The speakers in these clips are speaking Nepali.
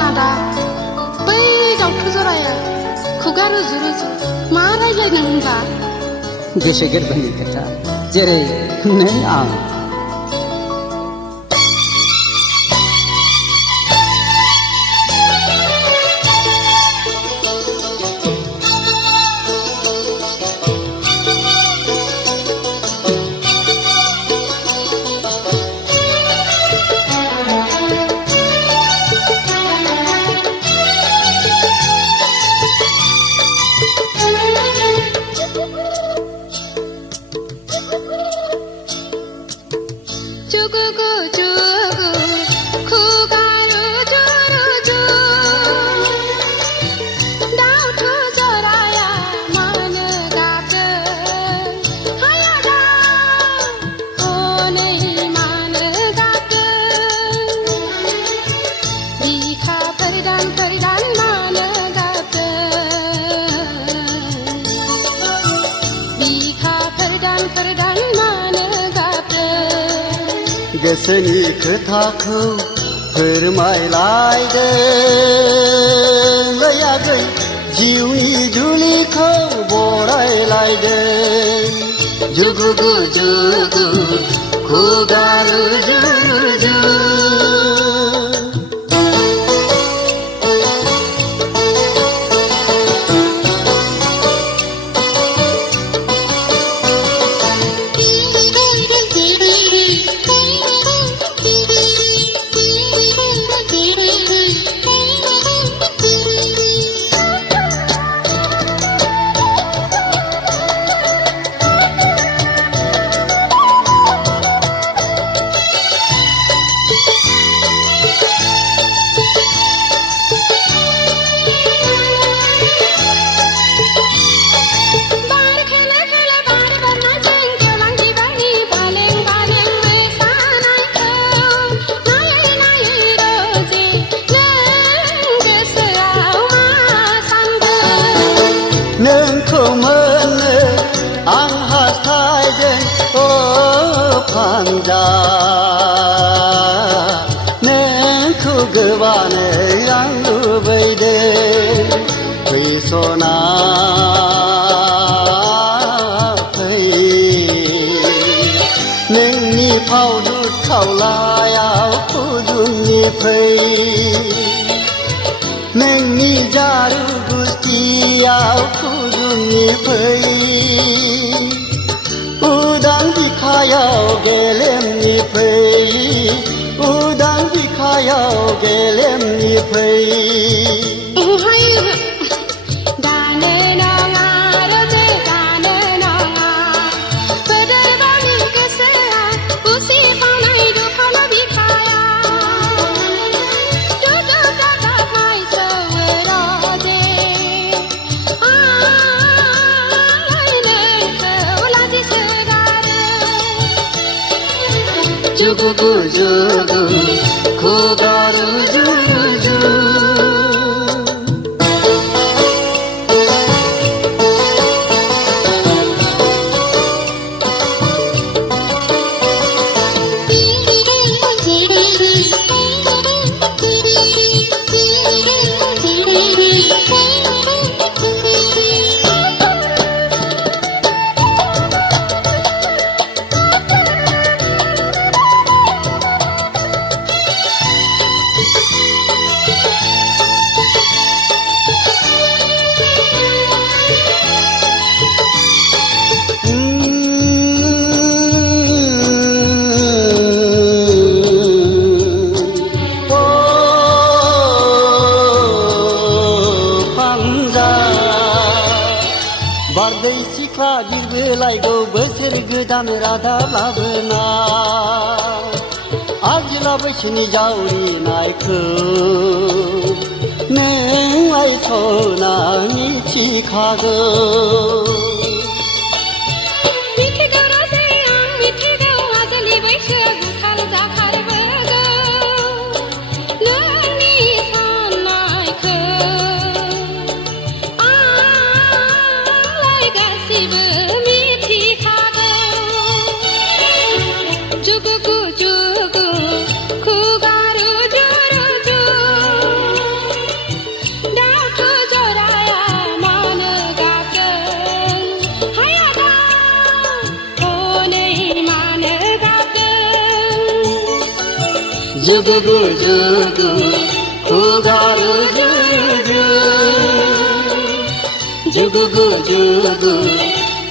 नादा बै दाउथु जराया खुगा रुजु रुजु मा रायज्लायदों होनबा गोसो गोरबोनि खोथा जेरै नों आं गोसोनि खोथाखौ फोरमायलायदों आगै जिउनि जुलिखौ बरायलायदों जुगु जुगु खुगा रुजु रुजु नोंखौ मोननो आं हास्थायदों अ फानजा नोंखौ गोबानो आं लुबैदों फै सना फै नोंनि फावदुर खावलायाव फुदुंनि फै नोंनि जारु गुस्थियाव फुदुंनि फै उदां बिखायाव गेलेमनि फै उदां बिखायाव गेलेमनि फै जुगु जुगु खुगा रुजु रुजु बारदै सिख्ला बिरबोलायगौ बोसोर गोदान रादाब लाबोना आजिला बैसोनि जावरिनायखौ नोंलाय सना मिथिखागौ जुगु जुगु खुगा रुजु रुजु जुगु जुगु हुगारु जुगु जुगु जुगु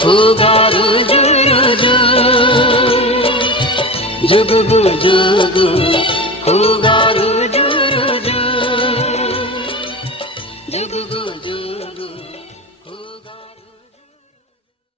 हुगारु जुगु जुगु जुगु हुगारु